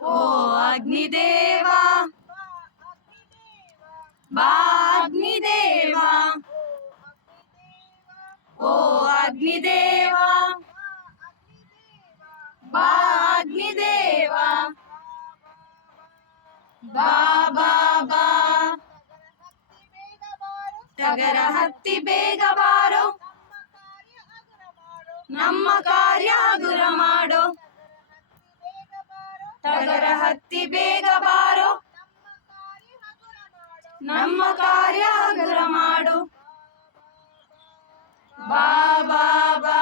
ಓ ಅಗ್ನಿದೇವ ಬಾ ಅಗ್ನಿದೇವ ಓ ಅಗ್ನಿದೇವ ಬಾ ಅಗ್ನಿದೇವ ಬಾ ಬಾ ಬಾ ಟಗರ ಹತ್ತಿ ಬೇಗ ಬಾರೋ ನಮ್ಮ ಕಾರ್ಯ ಹಗುರ ಮಾಡೋ ಟಗರ ಹತ್ತಿ ಬೇಗ ಬಾರೋ ನಮ್ಮ ಕಾರ್ಯ ಹಗುರ ಮಾಡು ಬಾ ಬಾ ಬಾ